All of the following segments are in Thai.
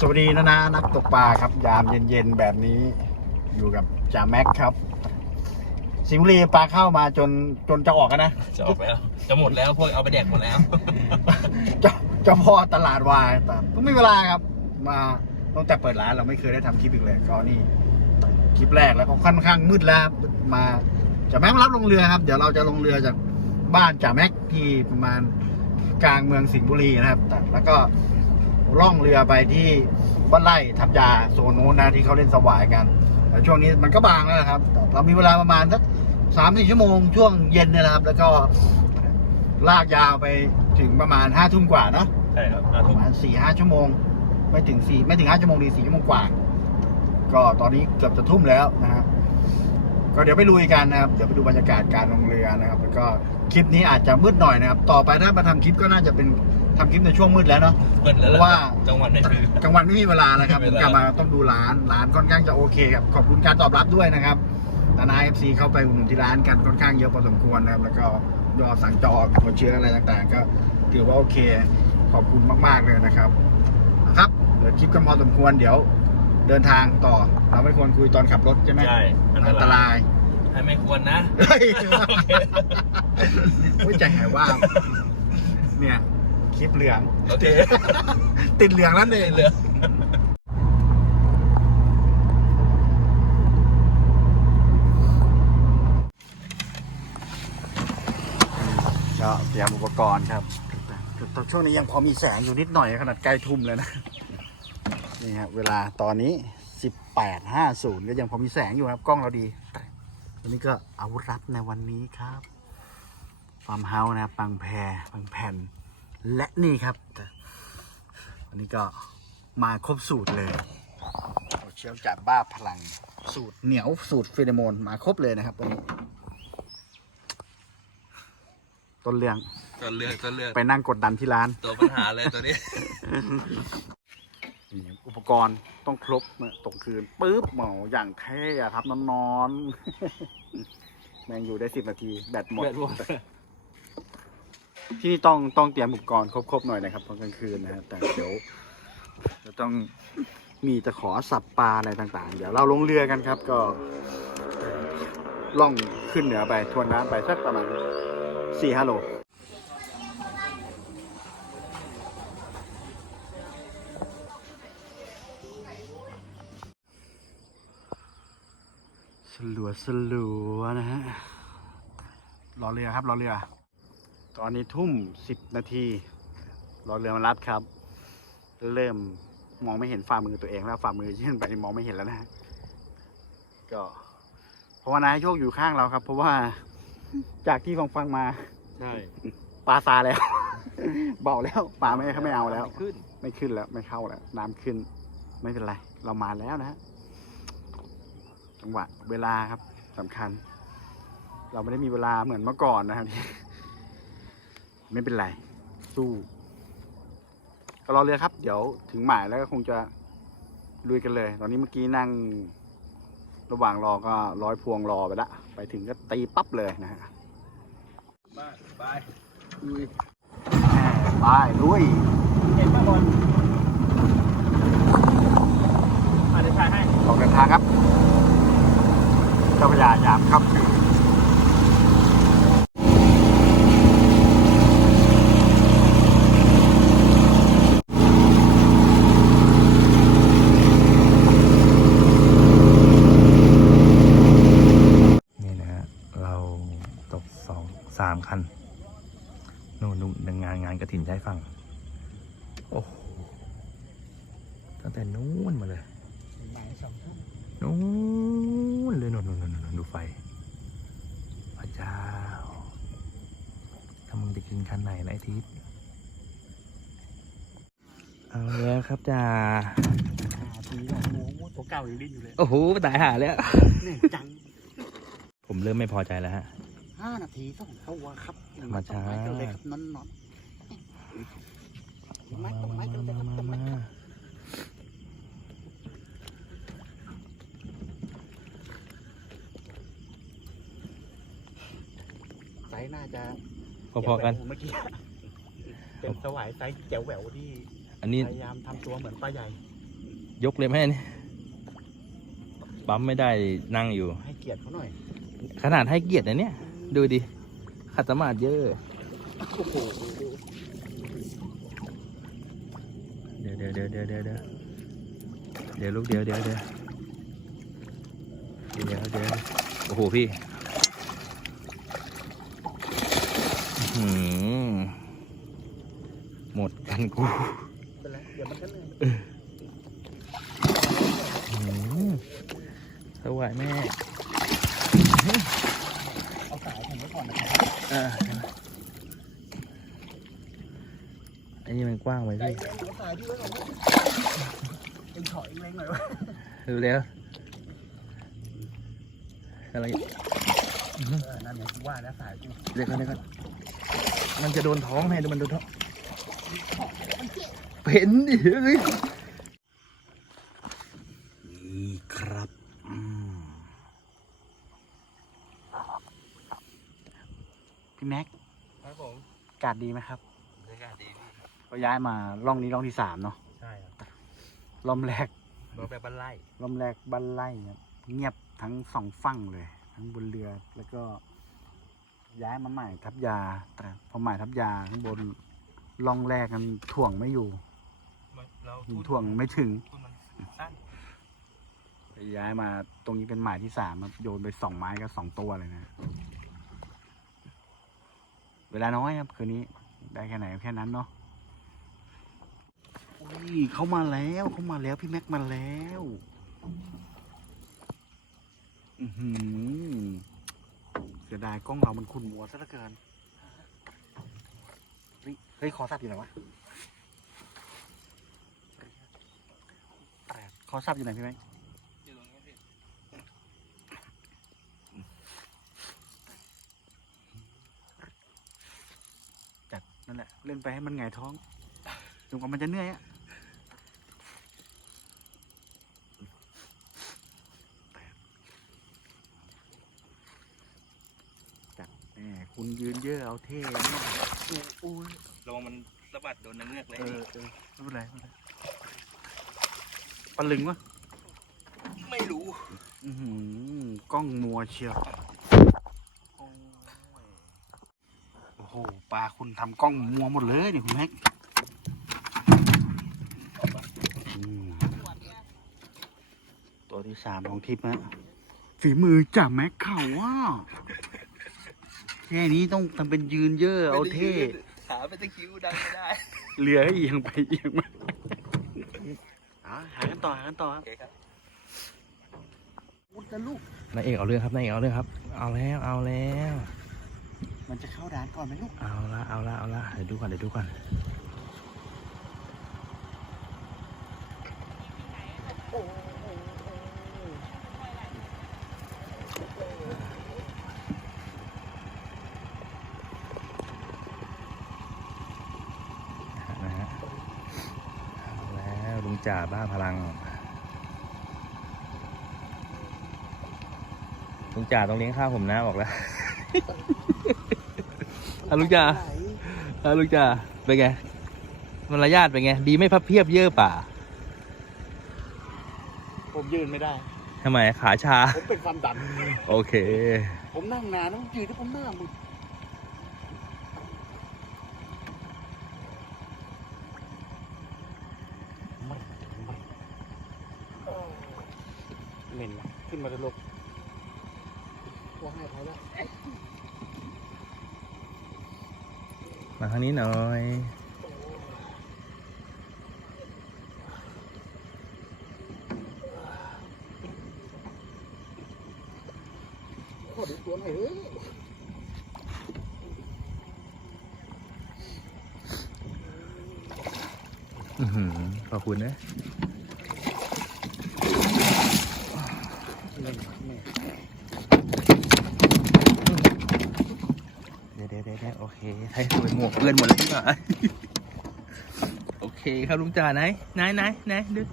สวัสดีนะนะนักตกปลาครับ ยามเย็นๆแบบนี้อยู่กับจ่าแม็กครับ สิงห์บุรีปลาเข้ามาจนจนจะออกกันนะ จะออกแล้ว จะหมดแล้วพวกเอาไปแดกหมดแล้วเจ้าเจ้าพ่อตลาดวายแต่ก็ไม่มีเวลาครับ มาตั้งแต่เปิดร้านเราไม่เคยได้ทำคลิปอีกเลยก็นี่คลิปแรกแล้วก็ค่อนข้างมืดแล้วครับมาจ่าแม็กมารับลงเรือครับ เดี๋ยวเราจะลงเรือจากบ้านจ่าแม็กที่ประมาณกลางเมืองสิงห์บุรีนะครับแต่แล้วก็ ล่องเรือไปที่บ้านไร่ทับยาโซนนู้นนะที่เขาเล่นสวายกันแต่ช่วงนี้มันก็บางแล้วนะครับแต่เรามีเวลาประมาณสักสามสี่ชั่วโมงช่วงเย็นเนี่ยนะครับ แล้วก็ลากยาวไปถึงประมาณห้าทุ่มกว่าเนาะใช่ครับอาปทุระกมาณสี่ห้าชั่วโมง ไม่ถึงสี่ไม่ถึงห้าชั่วโมงดีสี่ชั่วโมงกว่า ก็ตอนนี้เกือบจะทุ่มแล้วนะครับก็เดี๋ยวไปลุยกันนะครับ เดี๋ยวไปดูบรรยากาศการลงเรือนะครับ แล้วก็คลิปนี้อาจจะมืดหน่อยนะครับ ต่อไปถ้ามาทำคลิปก็น่าจะเป็น ทำคลิปในช่วงมืดแล้วเนาะ เปิดแล้วเพราะว่า จังหวัดไม่ถือ กลางวันไม่มีเวลาแล้วครับไม่ผมมีเวลากลับมาต้องดูร้านร้านค่อนข้างจะโอเคครับขอบคุณการตอบรับด้วยนะครับนานาเอฟซีเข้าไปอุดหนุนที่ร้านกันค่อนข้างเยอะพอสมควรนะครับ แล้วก็ยอดสั่งจองหัวเชื้ออะไรต่างๆ ก็ถือว่าโอเค ขอบคุณมากๆเลยนะครับนะครับเดี๋ยวคลิปกันพอสมควรเดี๋ยวเดินทางต่อ เราไม่ควรคุยตอนขับรถใช่ไหมใช่อันอันตตรารายยให้ไม่ควรนะ เฮ้ยอุ้ยใจหายว่างเนี่ย คลิปเหลือง โอเค ติดเหลืองแล้วเองเหลือก็เตรียมอุปกรณ์ครับแต่ช่วงนี้ยังพอมีแสงอยู่นิดหน่อยขนาดใกล้ทุ่มเลยนะ นี่ครับเวลาตอนนี้ 18.50 ก็ยังพอมีแสงอยู่ครับ กล้องเราดีอันนี้ก็อาวุธลับในวันนี้ครับฟาร์มเฮาส์นะครับปังแพรปังแผ่น และนี่ครับอันนี้ก็มาครบสูตรเลยเอาเชี่ยวจากบ้าพลัง สูตรเหนียวสูตรฟิโนโมนมาครบเลยนะครับวันนี้ ต้นเรื่องก็เลือกก็เลือกไปนั่งกดดันที่ร้าน ตัวปัญหาเลยตัวนี้นี่อุปกรณ์ต้องครบเมื่อตกคืนปุ๊บเหมาอย่างเท่อะครับนอนนอนๆแมงอยู่ได้สิบนาที แบตหมดแบตหมด ที่นี่ต้องต้องเตรียมอุปกรณ์ครบๆหน่อยนะครับตอนกลางคืนนะฮะแต่เดี๋ยวจะต้องมีตะขอสับปลาอะไรต่างๆ เดี๋ยวเราลงเรือกันครับ ก็ล่องขึ้นเหนือไปทวนน้ำไปสักประมาณสี่ห้าโลสลัวสลัวนะฮะรอเรือครับรอเรือ ตอนนี้ทุ่มสิบนาทีรอเรือมารับครับ เริ่มมองไม่เห็นฝ่ามือตัวเองแล้วฝ่ามือยื่นไปนี่มองไม่เห็นแล้วนะฮะก็เพราะว่านายโชคอยู่ข้างเราครับ เพราะว่าจากที่ฟังฟังๆมา ใช่ปลาซาแล้วเบาแล้วปลาไม่ไม่เอาแล้ว ขึ้น ไม่ขึ้นแล้วไม่เข้าแล้วน้ำขึ้น ไม่เป็นไร เรามาแล้วนะฮะจังหวะเวลาครับสำคัญ เราไม่ได้มีเวลาเหมือนเมื่อก่อนนะครับ ไม่เป็นไร สู้ก็รอเรือครับ เดี๋ยวถึงหมายแล้วก็คงจะลุยกันเลย ตอนนี้เมื่อกี้นั่ง ระหว่างรอก็ร้อยพวงรอไปละ ไปถึงก็ตีปั๊บเลยนะฮะบ้านบายลุยไปลุยเห็นป่ะบอลอะเดี๋ยวถ่ายให้ออกเดินทางครับเจ้าพระยายามค่ำคืนนี่นะฮะ เราตกสองสามคันนู่นนู่นงานงานกระถินใช้ฝั่งโอ้โหตั้งแต่นู้นมาเลยนู้นเลยนู่นนู่นนู่นนู่นดูไฟพระเจ้าถ้ามึงจะกินคันไหนนะไอทิศเอาแล้วครับจ้าทีโอ้โหตัวเก่ายังดิ้นอยู่เลย โอ้โหตายหาแล้วเนี่ยจังผมเริ่มไม่พอใจแล้วฮะ ห้านาทีสองตัวครับธรรมชาติ ต้นไกันเลยครับนอนนอนต้นไม้ต้นไม้กันเลยครับต้นไม้ไซส์น่าจะพอๆกันเมื่อกี้ เป็นสวายไซส์แจ๋วแหววที่อันนี้พยายามทำตัวเหมือนปลาใหญ่ ยกเลยแม่นี่ปั๊มไม่ได้นั่งอยู่ ให้เกียรติเขาหน่อย ขนาดให้เกียรตินะเนี่ย ดูดิขัดสมาธิเยอะโอ้โหเดี๋ยวเดี๋ยวเดี๋ยวเดี๋ยวเดี๋ยวเดี๋ยวเดี๋ยวลูกเดี๋ยวเดี๋ยวเดี๋ยวเดี๋ยวเดี๋ยวโอ้โหพี่หือหมดกันกูเป็นไรเดี๋ยวมันก็เลยอื้อหือสวายแม่ นะครับ อ่าอันนี้มันกว้างไป ใจ พี่ เย็นเอาสายที่ไว้ก่อนนะเป็นถอยเล็งหน่อยวะ ดูแล้วอะไร เออนั่นไงกูว่าแล้วสายกู เดี๋ยวก่อนเดี๋ยวก่อนมันจะโดนท้องไงดูมันโดนท้องเห็นดิ ากาศดีไหมครับบรรยากาศดีก็ย้ายมาร่องนี้ร่องที่สามเนาะใช่ครับร่องแรกรถแบบบ้านไร่ร่องแรกบ้านไร่ครับเงียบทั้งสองฝั่งเลย ทั้งบนเรือแล้วก็ ย้ายมาใหม่ทับยาแต่พอใหม่ทับยาข้างบนร่องแรกมันถ่วงไม่อยู่เราถ่วงไม่ถึง ทุนมันสั้นย้ายมาตรงนี้เป็นหมายที่สามครับโยนไปสองไม้ก็สองตัวเลยนะ เวลาน้อยครับคืนนี้ ได้แค่ไหนแค่นั้นเนาะอุ้ยเขามาแล้วเขามาแล้วพี่แม็กมาแล้วอือหือเสียดายกล้องเรามันขุ่นมัวซะเหลือเกินเฮ้ยคอสับอยู่ไหนวะแปลกคอสับอยู่ไหนพี่แม็ก อยู่ตรงนี้พี่ จัดนั่น แหละ เล่นไปให้มันหงายท้องจนกว่ามันจะเหนื่อยอะจัดแหมคุณยืนเยอะเอาเท่เนี่ยโอ้ยระวังมันสะบัดโดนน้ำเงือกเลยเออเออไม่เป็นไรไม่เป็นไรปะลึงวะ ไม่รู้ อือหือกล้องมัวเชียวโอ้โห ปลาคุณทำกล้องมัวหมดเลยนี่คุณแม็กอืมตัวที่สามของทิพย์นะฝีมือจ่าแม็กเขาว่าแค่นี้ต้องทำเป็นยืนเยอะเอาเท่ขาเป็นตะคริวดังไม่ได้เรือให้เอียงไปเอียงมาอะหากันต่อหากันต่อครับโอเคครับอุดนะลูกนายเอกเอาเรื่องครับนายเอกเอาเรื่องครับ เอาแล้วเอาแล้ว มันจะเข้าด่านก่อนไหมลูก เอาละเอาละเอาละเดี๋ยวดูก่อนเดี๋ยวดูก่อนนะฮะเอาแล้วลุงจ่าบ้าพลังลุงจ่าต้องเลี้ยงข้าวผมนะบอกแล้ว อะลุงจ่าเออลุงจ่าเป็นไงมารยาทเป็นไง ดีไม่พับเพียบเยอะป่า ผมยืนไม่ได้ทำไมขาชา ผมเป็นความดัน โอเค ผมนั่งนานต้องยืนที่ผมหน้ามึงไม่ไม่เหม็นว่ะขึ้นมาจะลกว่าให้เขาแล้ว มาทางนี้หน่อยขอดูตัวหน่อยเฮ้ยอือหือขอบคุณนะ ได้ไดี๋ยวเดี๋ยวเดี๋ยวโอเคใช้สวยหมวกเพื่อนหมดแล้วที่หมาโอเคครับลุงจ่าไหนไหนไหนไหนดึก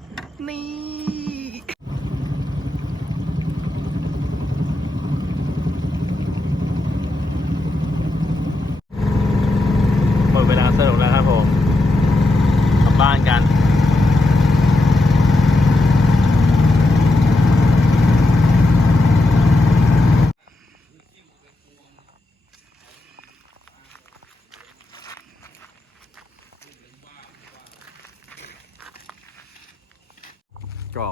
หมดเวลาสนุกแล้วครับผมกลับบ้านกัน ก็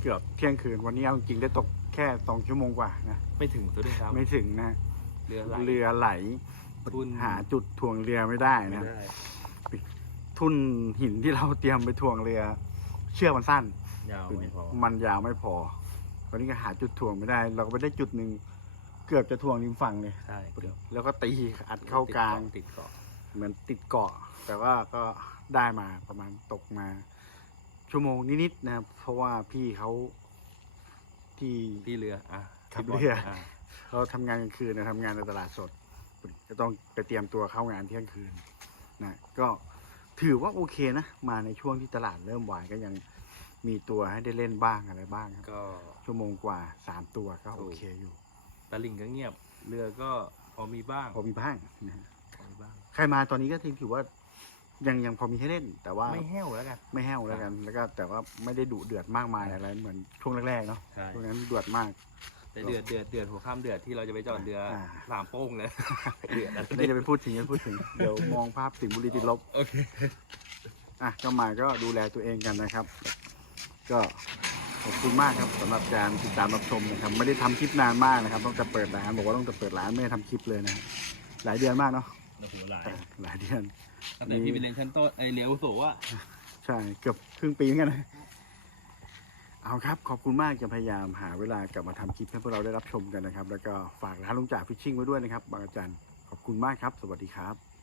เกือบเที่ยงคืนวันนี้เอาจริงๆได้ตกแค่สองชั่วโมงกว่านะไม่ถึงตัวด้วยซ้ำไม่ถึงนะ เรือไหลเรือไหลทุนหาจุดถ่วงเรือไม่ได้ไม่นะได้ทุ่นหินที่เราเตรียมไปถ่วงเรือ เชือกมันสั้น ยาวไม่พอมันยาวไม่พอวันนี้ก็หาจุดถ่วงไม่ได้ เราก็ไปได้จุดหนึ่งเกือบจะถ่วงริมฝั่งเลย ใช่เกือบแล้วก็ตีอัดเข้ากลาง ติดเกาะเหมือนติดเกาะ แต่ว่าก็ได้มาประมาณตกมา ชั่วโมงนิดๆนะครับเพราะว่าพี่เขาที่ที่เรืออะขับที่เรือะเขาทำงานกลางคืนนะทำงานในตลาดสดจะต้องไปเตรียมตัวเข้างานเที่ยงคืนนะก็ถือว่าโอเคนะ มาในช่วงที่ตลาดเริ่มวายก็ยังมีตัวให้ได้เล่นบ้างอะไรบ้างครับ ก็ ชั่วโมงกว่าสามตัวก็โอเคอยู่ตะลิ่งก็เงียบ เรือก็พอมีบ้างพอมีบ้างนะฮะพอมีบ้าง ใครมาตอนนี้ก็ถือว่า ยังยังพอมีให้เล่น แต่ว่าไม่แห้วแล้วกัน ไม่แห้วแล้วกัน แล้วก็แต่ว่าไม่ได้ดุเดือดมากมายอะไรเหมือนช่วงแรกๆเนาะใช่ ช่วงนั้นเดือดมาก แต่เดือดเดือดเดือดหัวข้ามเดือดที่เราจะไปจอดเรืออา สามโป้งเลย เดือดแล้วนี่จะไปพูดถึงจะพูดถึง เดี๋ยวมองภาพสิงห์บุรีติดลบ โอเคอะก็มาก็ดูแลตัวเองกันนะครับ ก็ขอบคุณมากครับสำหรับการติดตามรับชมนะครับ ไม่ได้ทำคลิปนานมากนะครับต้องจะเปิดร้านบอกว่าต้องจะเปิดร้านไม่ได้ทำคลิปเลยนะหลายเดือนมากเนาะโอ้โหหลาย หลายเดือน ตั้งแต่พี่ไปเรียนชั้นต้นไอเรียนอาวุโสอะใช่เกือบครึ่งปีเหมือนกันนะเอาครับ ขอบคุณมากจะพยายามหาเวลากลับมาทำคลิปให้พวกเราได้รับชมกันนะครับ แล้วก็ฝากร้านลุงจ่าฟิชชิ่งไว้ด้วยนะครับบางอาจารย์ขอบคุณมากครับ สวัสดีครับ